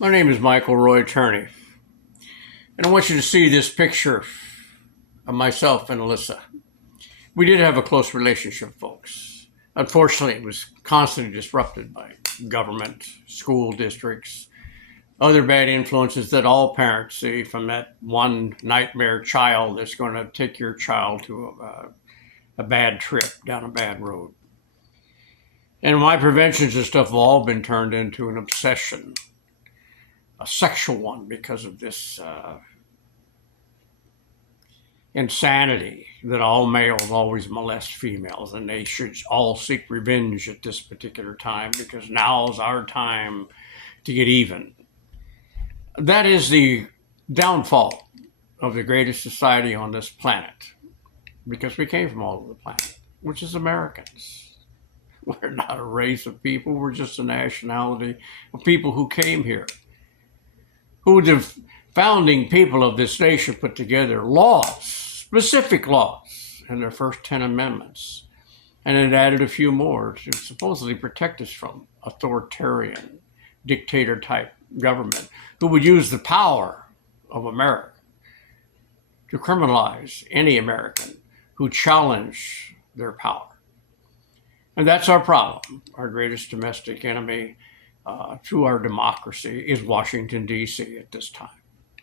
My name is Michael Roy Turney, and I want you to see this picture of myself and Alyssa. We did have a close relationship, folks. Unfortunately, it was constantly disrupted by government, school districts, other bad influences that all parents see from that one nightmare child that's going to take your child to a bad trip down a bad road. And my preventions and stuff have all been turned into an obsession, a sexual one, because of this insanity that all males always molest females and they should all seek revenge at this particular time because now's our time to get even. That is the downfall of the greatest society on this planet because we came from all over the planet, which is Americans. We're not a race of people, we're just a nationality of people who came here, who the founding people of this nation put together laws, specific laws, in their first 10 amendments, and it added a few more to supposedly protect us from authoritarian, dictator-type government who would use the power of America to criminalize any American who challenged their power. And that's our problem. Our greatest domestic enemy to our democracy is Washington, D.C. at this time.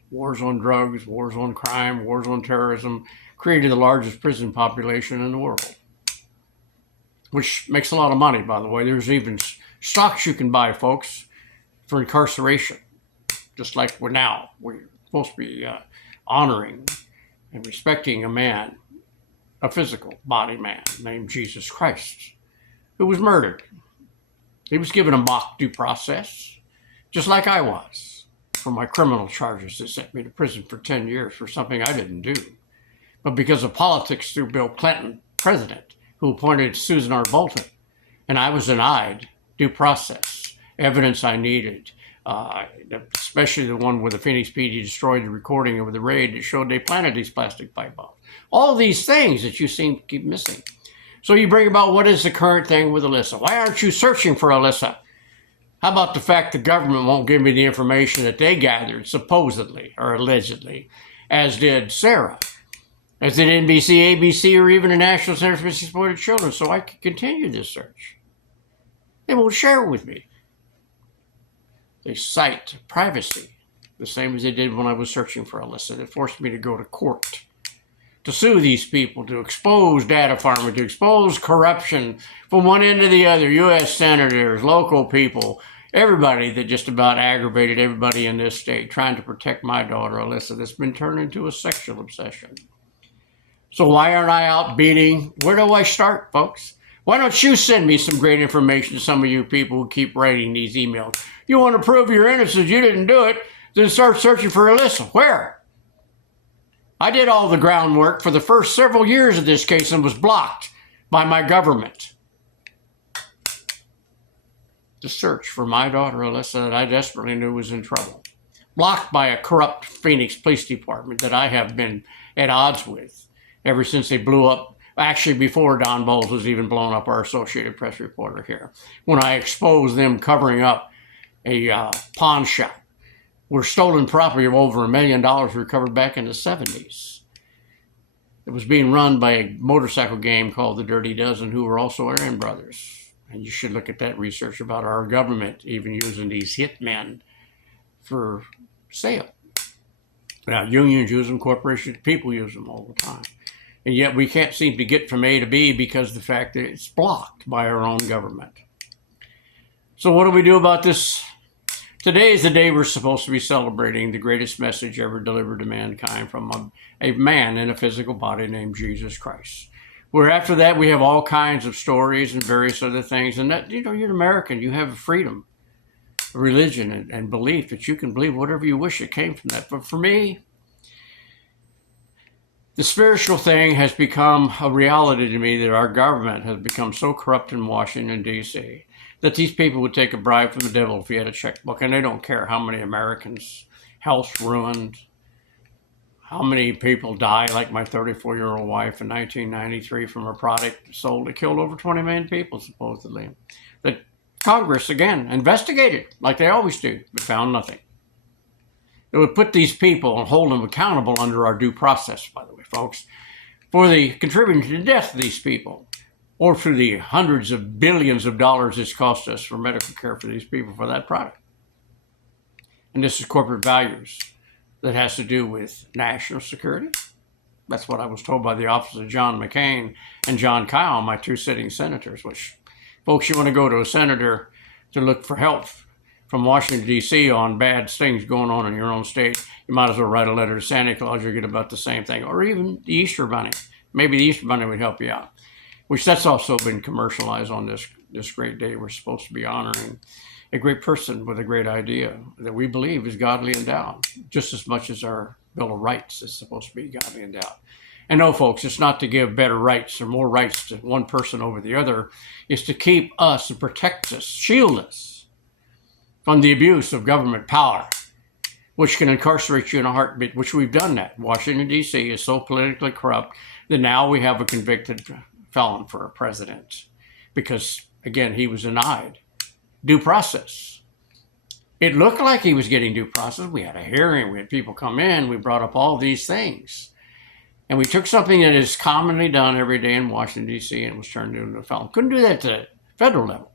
Wars on drugs, wars on crime, wars on terrorism created the largest prison population in the world, which makes a lot of money, by the way. There's even stocks you can buy, folks, for incarceration, just like we're supposed to be honoring and respecting a man, a physical body man named Jesus Christ, who was murdered. He was given a mock due process, just like I was, for my criminal charges that sent me to prison for 10 years for something I didn't do. But because of politics through Bill Clinton, president, who appointed Susan R. Bolton, and I was denied due process, evidence I needed, especially the one where the Phoenix PD destroyed the recording of the raid that showed they planted these plastic pipe bombs. All these things that you seem to keep missing. So you bring about what is the current thing with Alyssa? Why aren't you searching for Alyssa? How about the fact the government won't give me the information that they gathered, supposedly or allegedly, as did Sarah, as did NBC, ABC, or even the National Center for Missing Exploited Children, so I can continue this search? They won't share it with me. They cite privacy, the same as they did when I was searching for Alyssa. They forced me to go to court to sue these people, to expose data farming, to expose corruption from one end to the other, U.S. senators, local people, everybody that just about aggravated everybody in this state, trying to protect my daughter, Alyssa, that's been turned into a sexual obsession. So why aren't I out beating? Where do I start, folks? Why don't you send me some great information to some of you people who keep writing these emails? You want to prove your innocence, you didn't do it, then start searching for Alyssa. Where? I did all the groundwork for the first several years of this case and was blocked by my government. The search for my daughter, Alyssa, that I desperately knew was in trouble. Blocked by a corrupt Phoenix Police Department that I have been at odds with ever since they blew up, actually before Don Bowles was even blown up, our Associated Press reporter here, when I exposed them covering up a pawn shop where stolen property of over $1 million recovered back in the 70s. It was being run by a motorcycle gang called the Dirty Dozen, who were also Aryan brothers. And you should look at that research about our government even using these hitmen for sale. Now, unions use them, corporations, people use them all the time. And yet we can't seem to get from A to B because of the fact that it's blocked by our own government. So what do we do about this? Today is the day we're supposed to be celebrating the greatest message ever delivered to mankind from a man in a physical body named Jesus Christ. Where after that we have all kinds of stories and various other things. And that, you're an American, you have freedom, religion, and belief that you can believe whatever you wish that came from that. But for me, the spiritual thing has become a reality to me that our government has become so corrupt in Washington, D.C., that these people would take a bribe from the devil if you had a checkbook, and they don't care how many Americans' health ruined, how many people die, like my 34-year-old wife in 1993 from a product sold that killed over 20 million people, supposedly, that Congress, again, investigated like they always do, but found nothing. It would put these people and hold them accountable under our due process, by the way, folks, for the contributing to the death of these people, or for the hundreds of billions of dollars it's cost us for medical care for these people for that product. And this is corporate values that has to do with national security. That's what I was told by the office of John McCain and John Kyle, my two sitting senators, which, folks, you want to go to a senator to look for help from Washington, D.C. on bad things going on in your own state, you might as well write a letter to Santa Claus. You'll get about the same thing. Or even the Easter Bunny. Maybe the Easter Bunny would help you out, which that's also been commercialized on this great day. We're supposed to be honoring a great person with a great idea that we believe is godly endowed, just as much as our Bill of Rights is supposed to be godly endowed. And no, folks, it's not to give better rights or more rights to one person over the other. It's to keep us and protect us, shield us from the abuse of government power, which can incarcerate you in a heartbeat, which we've done that. Washington, D.C. is so politically corrupt that now we have a convicted felon for a president because, again, he was denied due process. It looked like he was getting due process. We had a hearing. We had people come in. We brought up all these things. And we took something that is commonly done every day in Washington, D.C., and it was turned into a felon. Couldn't do that at the federal level.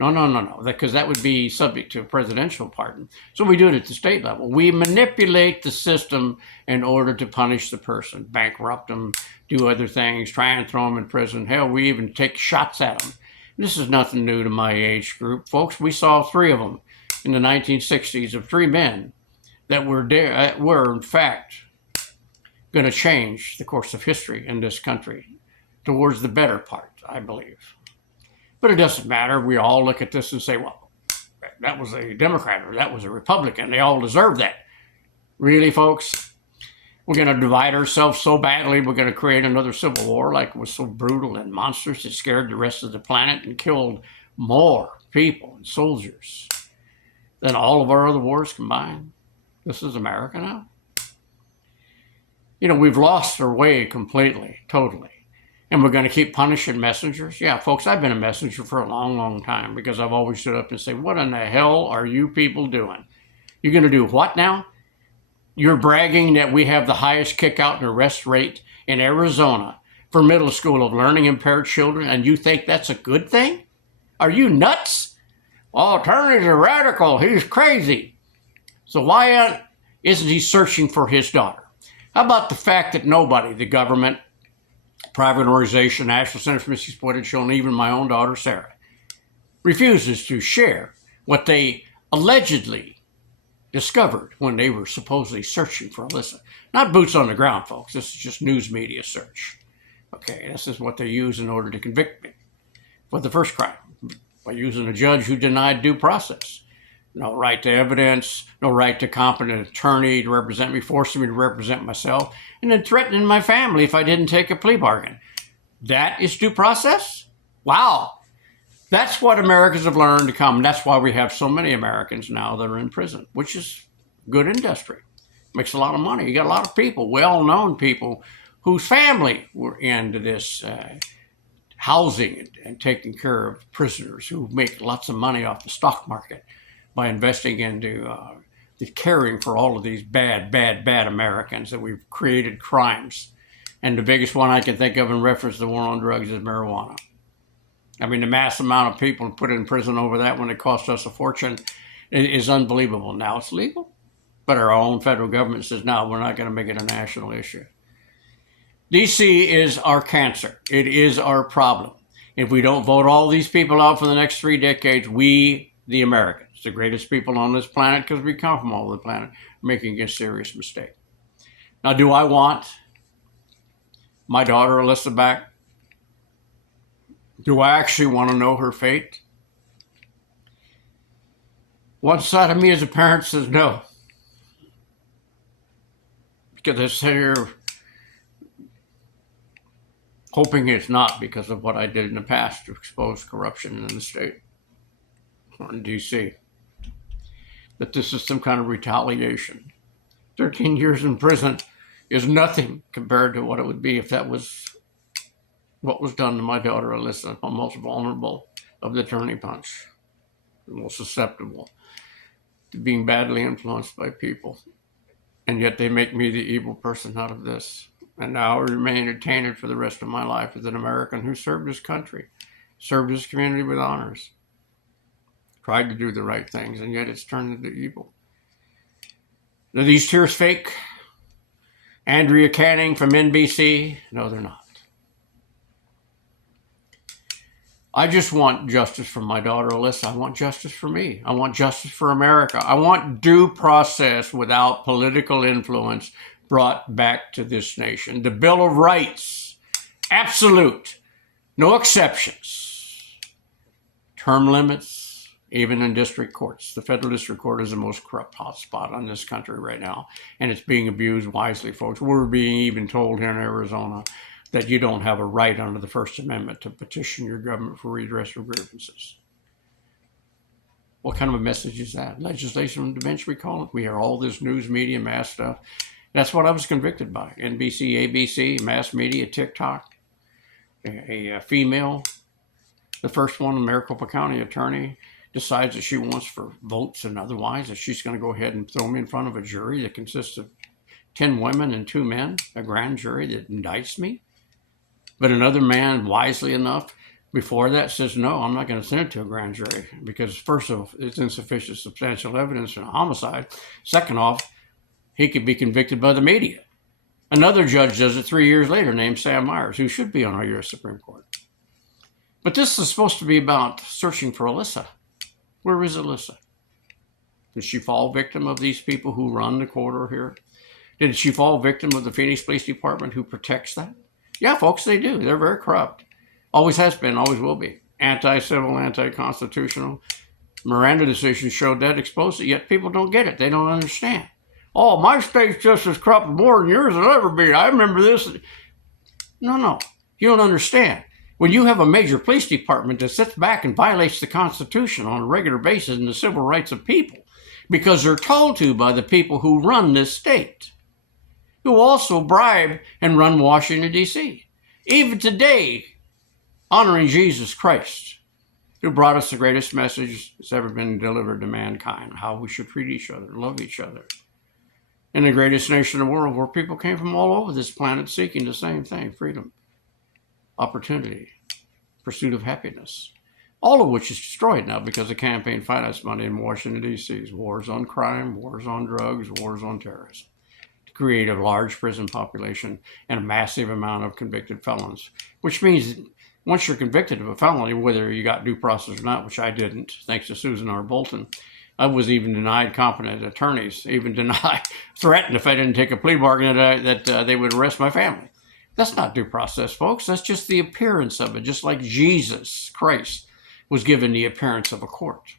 No, because that would be subject to a presidential pardon. So we do it at the state level. We manipulate the system in order to punish the person, bankrupt them, do other things, try and throw them in prison. Hell, we even take shots at them. This is nothing new to my age group, folks. We saw three of them in the 1960s of three men that were in fact going to change the course of history in this country towards the better part, I believe. But it doesn't matter. We all look at this and say, well, that was a Democrat or that was a Republican. They all deserve that. Really, folks? We're going to divide ourselves so badly, we're going to create another civil war like it was so brutal and monstrous it scared the rest of the planet and killed more people and soldiers than all of our other wars combined. This is America now. You know, we've lost our way completely, totally. And we're going to keep punishing messengers? Yeah, folks, I've been a messenger for a long, long time because I've always stood up and said, what in the hell are you people doing? You're going to do what now? You're bragging that we have the highest kick-out and arrest rate in Arizona for middle school of learning impaired children, and you think that's a good thing? Are you nuts? Oh, attorney's a radical. He's crazy. So why isn't he searching for his daughter? How about the fact that nobody, the government, private organization, National Center for Missing Exploited Children, even my own daughter, Sarah, refuses to share what they allegedly discovered when they were supposedly searching for Alyssa. Not boots on the ground, folks. This is just news media search. Okay, this is what they use in order to convict me for the first crime, by using a judge who denied due process. No right to evidence, no right to competent attorney to represent me, forcing me to represent myself, and then threatening my family if I didn't take a plea bargain. That is due process? Wow. That's what Americans have learned to come. That's why we have so many Americans now that are in prison, which is good industry. Makes a lot of money. You got a lot of people, well-known people, whose family were into this housing and taking care of prisoners who make lots of money off the stock market by investing into the caring for all of these bad Americans that we've created crimes. And the biggest one I can think of in reference to the war on drugs is marijuana. I mean, the mass amount of people put in prison over that when it cost us a fortune is unbelievable. Now it's legal, but our own federal government says, no, we're not going to make it a national issue. D.C. is our cancer. It is our problem. If we don't vote all these people out for the next 3 decades, we, the Americans, the greatest people on this planet, because we come from all over the planet, are making a serious mistake. Now, do I want my daughter Alyssa back? Do I actually want to know her fate? One side of me as a parent says no. Because I sit here hoping it's not because of what I did in the past to expose corruption in the state or in D.C. That this is some kind of retaliation. 13 years in prison is nothing compared to what it would be if that was what was done to my daughter Alyssa, the most vulnerable of the turning punch. the most susceptible to being badly influenced by people. And yet they make me the evil person out of this. And now I remain attainted for the rest of my life as an American who served his country, served his community with honors, tried to do the right things, and yet it's turned into evil. Are these tears fake? Andrea Canning from NBC? No, they're not. I just want justice for my daughter, Alyssa. I want justice for me. I want justice for America. I want due process without political influence brought back to this nation. The Bill of Rights, absolute, no exceptions. Term limits, even in district courts. The federal district court is the most corrupt hotspot on this country right now, and it's being abused wisely, folks. We're being even told here in Arizona that you don't have a right under the First Amendment to petition your government for redress of grievances. What kind of a message is that? Legislation on dementia, we call it. We hear all this news media, mass stuff. That's what I was convicted by. NBC, ABC, mass media, TikTok. A female, the first one, a Maricopa County attorney, decides that she wants for votes and otherwise, that she's going to go ahead and throw me in front of a jury that consists of 10 women and 2 men, a grand jury that indicts me. But another man, wisely enough, before that says, no, I'm not going to send it to a grand jury because first of all, it's insufficient substantial evidence in a homicide. Second off, he could be convicted by the media. Another judge does it 3 years later named Sam Myers, who should be on our U.S. Supreme Court. But this is supposed to be about searching for Alyssa. Where is Alyssa? Did she fall victim of these people who run the corridor here? Did she fall victim of the Phoenix Police Department who protects that? Yeah, folks, they do. They're very corrupt. Always has been, always will be. Anti-civil, anti-constitutional. Miranda decision showed that, exposed it, yet people don't get it. They don't understand. Oh, my state's just as corrupt more than yours will ever be. I remember this. No, you don't understand. When you have a major police department that sits back and violates the Constitution on a regular basis and the civil rights of people because they're told to by the people who run this state, who also bribe and run Washington, D.C. Even today, honoring Jesus Christ, who brought us the greatest message that's ever been delivered to mankind, how we should treat each other, love each other. In the greatest nation in the world, where people came from all over this planet seeking the same thing, freedom, opportunity, pursuit of happiness, all of which is destroyed now because of campaign finance money in Washington, D.C.'s wars on crime, wars on drugs, wars on terrorism, to create a large prison population and a massive amount of convicted felons, which means once you're convicted of a felony, whether you got due process or not, which I didn't, thanks to Susan R. Bolton, I was even denied competent attorneys, even threatened if I didn't take a plea bargain that they would arrest my family. That's not due process, folks. That's just the appearance of it, just like Jesus Christ was given the appearance of a court.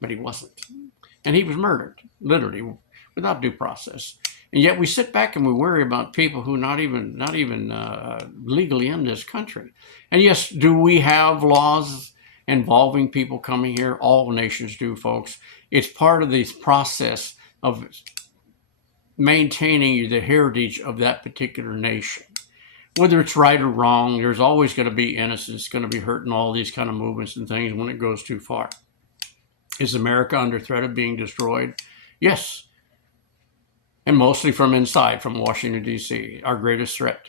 But he wasn't. And he was murdered, literally, without due process. And yet we sit back and we worry about people who not even legally in this country. And yes, do we have laws involving people coming here? All nations do, folks. It's part of this process of maintaining the heritage of that particular nation. Whether it's right or wrong, there's always going to be innocence, going to be hurt in all these kind of movements and things when it goes too far. Is America under threat of being destroyed? Yes. And mostly from inside, from Washington, D.C. Our greatest threat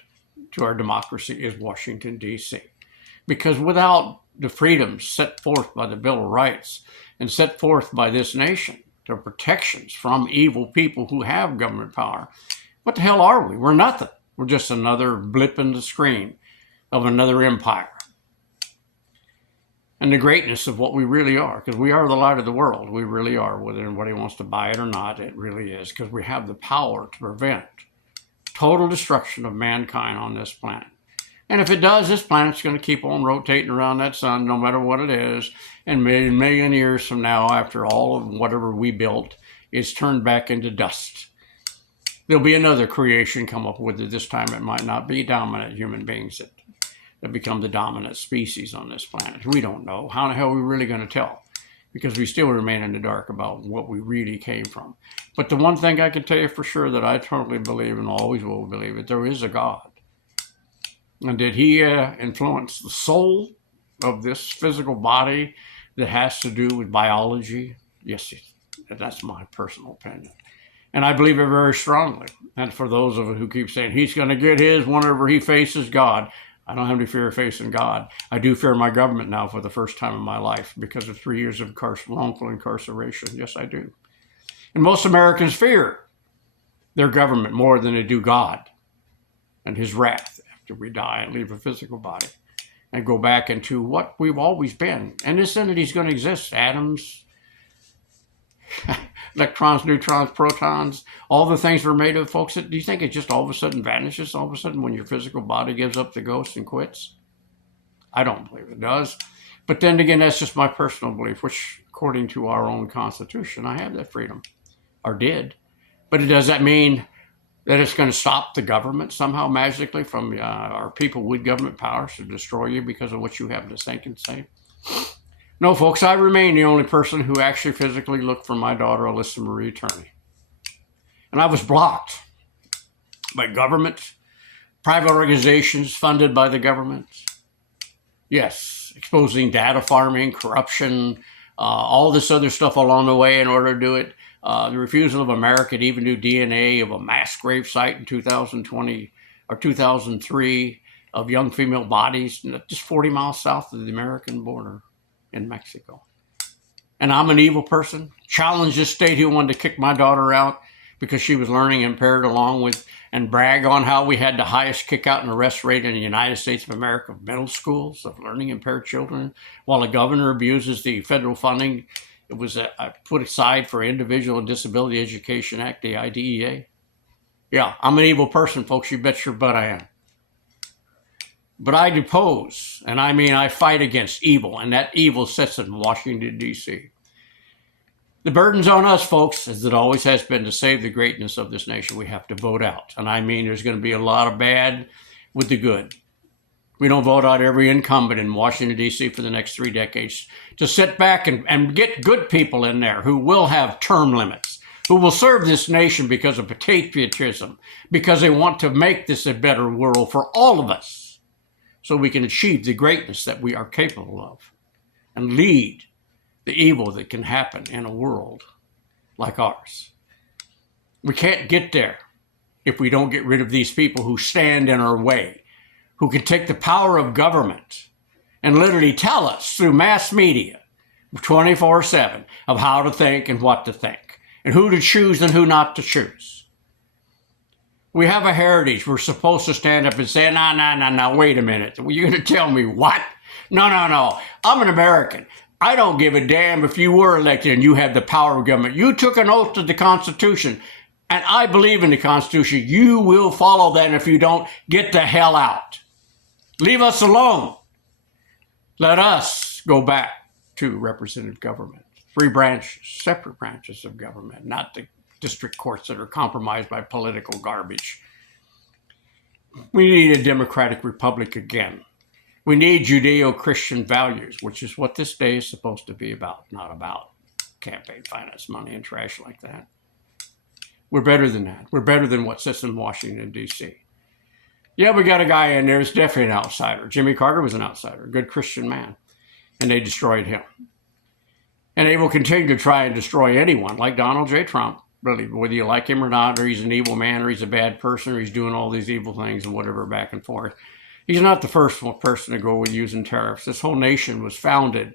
to our democracy is Washington, D.C. Because without the freedoms set forth by the Bill of Rights and set forth by this nation, the protections from evil people who have government power, what the hell are we? We're nothing. We're just another blip in the screen of another empire. And the greatness of what we really are, because we are the light of the world. We really are, whether anybody wants to buy it or not, it really is, because we have the power to prevent total destruction of mankind on this planet. And if it does, this planet's going to keep on rotating around that sun, no matter what it is. And a million years from now, after all of whatever we built is turned back into dust, there'll be another creation come up with it. This time it might not be dominant human beings that become the dominant species on this planet. We don't know. How the hell are we really going to tell? Because we still remain in the dark about what we really came from. But the one thing I can tell you for sure that I totally believe and always will believe it, there is a God. And did he influence the soul of this physical body that has to do with biology? Yes, that's my personal opinion. And I believe it very strongly. And for those of us who keep saying he's going to get his whenever he faces God, I don't have any fear of facing God. I do fear my government now for the first time in my life because of 3 years of wrongful incarceration. Yes, I do. And most Americans fear their government more than they do God and his wrath after we die and leave a physical body and go back into what we've always been. And this entity is going to exist. Atoms, electrons, neutrons, protons, all the things we're made of, folks. Do you think it just all of a sudden vanishes all of a sudden when your physical body gives up the ghost and quits? I don't believe it does. But then again, that's just my personal belief, which according to our own Constitution, I have that freedom, or did. But does that mean that it's going to stop the government somehow magically from our people with government powers to destroy you because of what you have to think and say? No, folks, I remain the only person who actually physically looked for my daughter, Alyssa Marie Turney. And I was blocked by government, private organizations funded by the government. Yes, exposing data farming, corruption, all this other stuff along the way in order to do it. The refusal of America to even do DNA of a mass grave site in 2020 or 2003 of young female bodies just 40 miles south of the American border in Mexico. And I'm an evil person. Challenged this state who wanted to kick my daughter out because she was learning impaired along with, and brag on how we had the highest kick out and arrest rate in the United States of America of middle schools of learning impaired children, while the governor abuses the federal funding. It was put aside for Individual and Disability Education Act, the IDEA. Yeah, I'm an evil person, folks. You bet your butt I am. But I depose, and I mean I fight against evil, and that evil sits in Washington, D.C. The burden's on us, folks, as it always has been, to save the greatness of this nation. We have to vote out. And I mean there's going to be a lot of bad with the good. We don't vote out every incumbent in Washington, D.C. for the next 3 decades. To sit back and get good people in there who will have term limits, who will serve this nation because of patriotism, because they want to make this a better world for all of us, so we can achieve the greatness that we are capable of and lead the evil that can happen in a world like ours. We can't get there if we don't get rid of these people who stand in our way, who can take the power of government and literally tell us through mass media 24/7 of how to think and what to think and who to choose and who not to choose. We have a heritage. We're supposed to stand up and say, no, wait a minute. You're going to tell me what? No. I'm an American. I don't give a damn if you were elected and you had the power of government. You took an oath to the Constitution, and I believe in the Constitution. You will follow that, and if you don't, get the hell out. Leave us alone. Let us go back to representative government. 3 branches, separate branches of government, not the district courts that are compromised by political garbage. We need a democratic republic again. We need Judeo-Christian values, which is what this day is supposed to be about, not about campaign finance money and trash like that. We're better than that. We're better than what sits in Washington, D.C. Yeah, we got a guy in there who's definitely an outsider. Jimmy Carter was an outsider, a good Christian man, and they destroyed him. And they will continue to try and destroy anyone, like Donald J. Trump, really, whether you like him or not, or he's an evil man, or he's a bad person, or he's doing all these evil things and whatever back and forth. He's not the first person to go with using tariffs. This whole nation was founded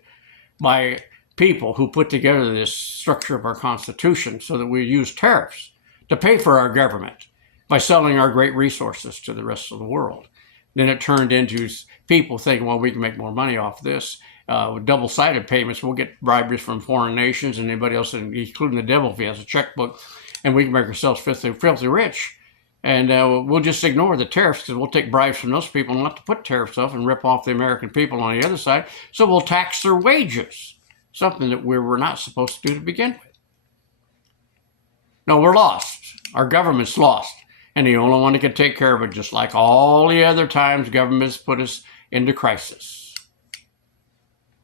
by people who put together this structure of our Constitution so that we use tariffs to pay for our government by selling our great resources to the rest of the world. Then it turned into people thinking, well, we can make more money off this. With double-sided payments, we'll get briberies from foreign nations and anybody else, including the devil if he has a checkbook, and we can make ourselves filthy rich. And we'll just ignore the tariffs because we'll take bribes from those people and not to put tariffs off and rip off the American people on the other side. So we'll tax their wages, something that we were not supposed to do to begin with. No, we're lost. Our government's lost. And the only one that can take care of it, just like all the other times governments put us into crisis.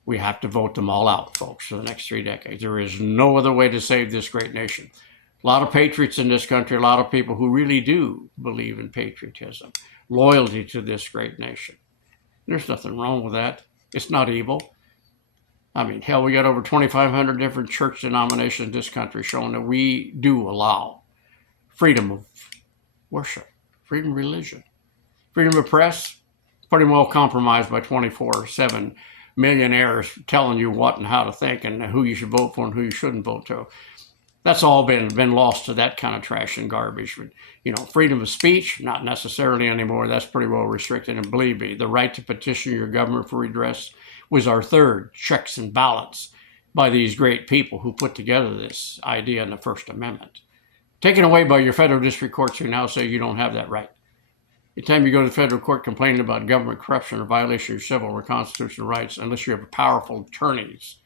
We have to vote them all out, folks, for the next 3 decades. There is no other way to save this great nation. A lot of patriots in this country, a lot of people who really do believe in patriotism, loyalty to this great nation. There's nothing wrong with that. It's not evil. I mean, hell, we got over 2,500 different church denominations in this country showing that we do allow freedom of worship, freedom of religion, freedom of press, pretty well compromised by 24/7 millionaires telling you what and how to think and who you should vote for and who you shouldn't vote to. That's all been lost to that kind of trash and garbage. But, you know, freedom of speech, not necessarily anymore. That's pretty well restricted. And believe me, the right to petition your government for redress was our third checks and balance by these great people who put together this idea in the First Amendment. Taken away by your federal district courts who now say you don't have that right. Every time you go to the federal court complaining about government corruption or violation of your civil or constitutional rights, unless you have powerful attorneys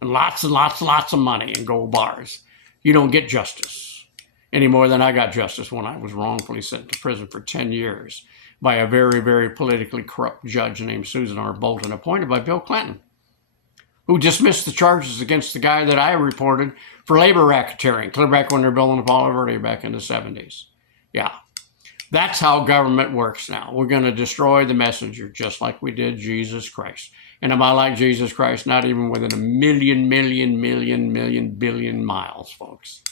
and lots of money and gold bars, you don't get justice any more than I got justice when I was wrongfully sent to prison for 10 years by a very, very politically corrupt judge named Susan R. Bolton, appointed by Bill Clinton, who dismissed the charges against the guy that I reported for labor racketeering, clear back when they were building the Palo Verde back in the 70s. Yeah, that's how government works now. We're going to destroy the messenger just like we did Jesus Christ. And am I like Jesus Christ? Not even within a million, billion miles, folks.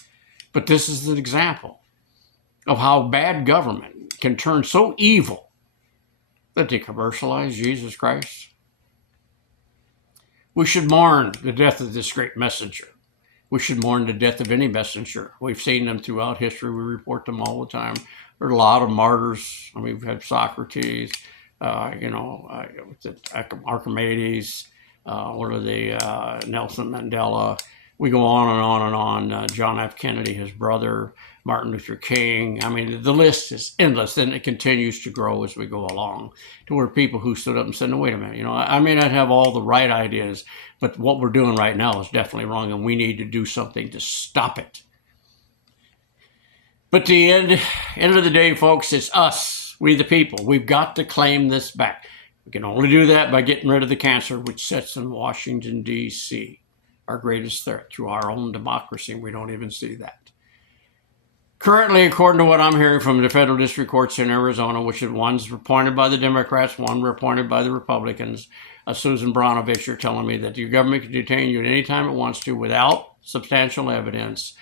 But this is an example of how bad government can turn so evil that they commercialize Jesus Christ. We should mourn the death of this great messenger. We should mourn the death of any messenger. We've seen them throughout history. We report them all the time. There are a lot of martyrs. I mean, we've had Socrates, Archimedes, Nelson Mandela. We go on and on and on. John F. Kennedy, his brother, Martin Luther King. I mean, the list is endless, and it continues to grow as we go along to where people who stood up and said, no, wait a minute, I may not have all the right ideas, but what we're doing right now is definitely wrong, and we need to do something to stop it. But the end of the day, folks, it's us, we the people. We've got to claim this back. We can only do that by getting rid of the cancer, which sits in Washington, D.C., our greatest threat to our own democracy, and we don't even see that. Currently, according to what I'm hearing from the federal district courts in Arizona, which is one's appointed by the Democrats, one appointed by the Republicans, Susan Branovich are telling me that your government can detain you at any time it wants to without substantial evidence,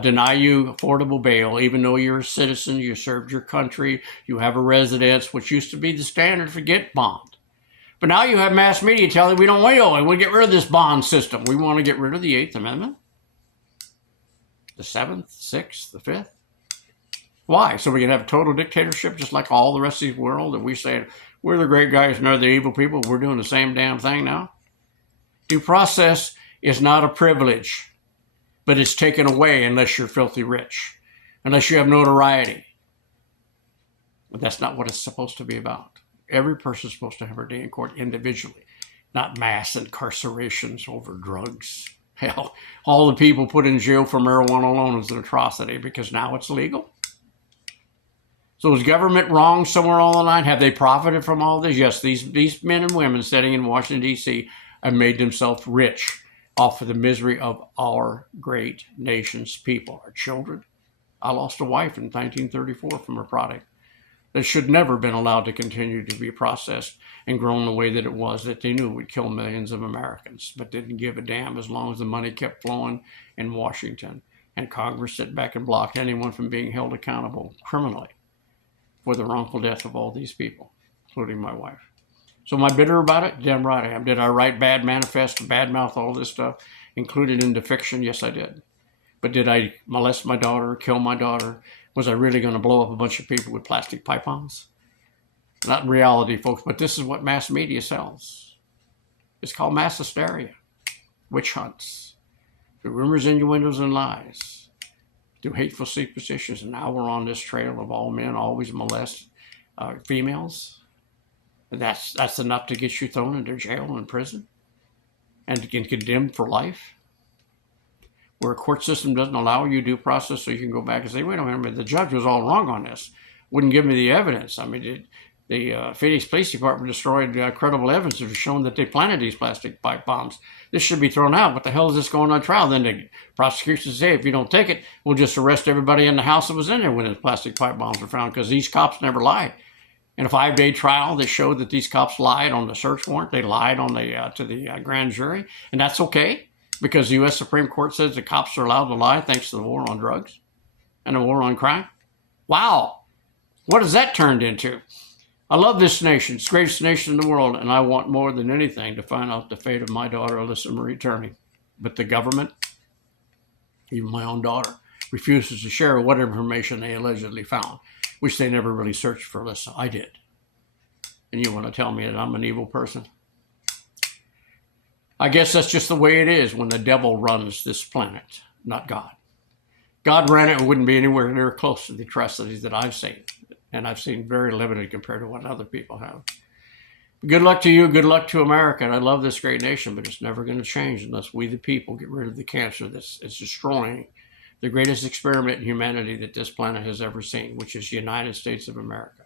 deny you affordable bail, even though you're a citizen, you served your country, you have a residence, which used to be the standard for get bond. But now you have mass media telling we don't want to get rid of this bond system. We want to get rid of the 8th Amendment, the 7th, 6th, the 5th. Why? So we can have total dictatorship just like all the rest of the world, that we say we're the great guys and they're the evil people. We're doing the same damn thing now. Due process is not a privilege, but it's taken away unless you're filthy rich, unless you have notoriety. But that's not what it's supposed to be about. Every person's supposed to have her day in court individually, not mass incarcerations over drugs. Hell, all the people put in jail for marijuana alone is an atrocity because now it's legal. So is government wrong somewhere along the line? Have they profited from all this? Yes, these men and women sitting in Washington, D.C. have made themselves rich off of the misery of our great nation's people, our children. I lost a wife in 1934 from a product that should never have been allowed to continue to be processed and grown the way that it was, that they knew would kill millions of Americans, but didn't give a damn as long as the money kept flowing in Washington. And Congress sat back and blocked anyone from being held accountable criminally for the wrongful death of all these people, including my wife. So am I bitter about it? Damn right I am. Did I write bad manifest, bad mouth, all this stuff, included in the fiction? Yes, I did. But did I molest my daughter, kill my daughter? Was I really going to blow up a bunch of people with plastic pipe bombs? Not in reality, folks, but this is what mass media sells. It's called mass hysteria, witch hunts, through rumors, innuendos, and lies, through hateful superstitions. And now we're on this trail of all men always molest females. That's enough to get you thrown into jail and prison and condemned for life, where a court system doesn't allow you due process, so you can go back and say, wait a minute, the judge was all wrong on this. Wouldn't give me the evidence. I mean, the Phoenix Police Department destroyed credible evidence that was shown that they planted these plastic pipe bombs. This should be thrown out. What the hell is this going on trial? Then the prosecution say, if you don't take it, we'll just arrest everybody in the house that was in there when the plastic pipe bombs were found, because these cops never lie. In a 5-day trial, they showed that these cops lied on the search warrant. They lied on to the grand jury, and that's okay because the U.S. Supreme Court says the cops are allowed to lie thanks to the war on drugs and the war on crime. Wow, what has that turned into? I love this nation. It's the greatest nation in the world, and I want more than anything to find out the fate of my daughter, Alyssa Marie Turney. But the government, even my own daughter, refuses to share what information they allegedly found, which they never really searched for Alyssa. I did. And you want to tell me that I'm an evil person? I guess that's just the way it is when the devil runs this planet, not God. God ran it and wouldn't be anywhere near close to the atrocities that I've seen. And I've seen very limited compared to what other people have. Good luck to you. Good luck to America. And I love this great nation, but it's never going to change unless we, the people, get rid of the cancer that's destroying the greatest experiment in humanity that this planet has ever seen, which is the United States of America.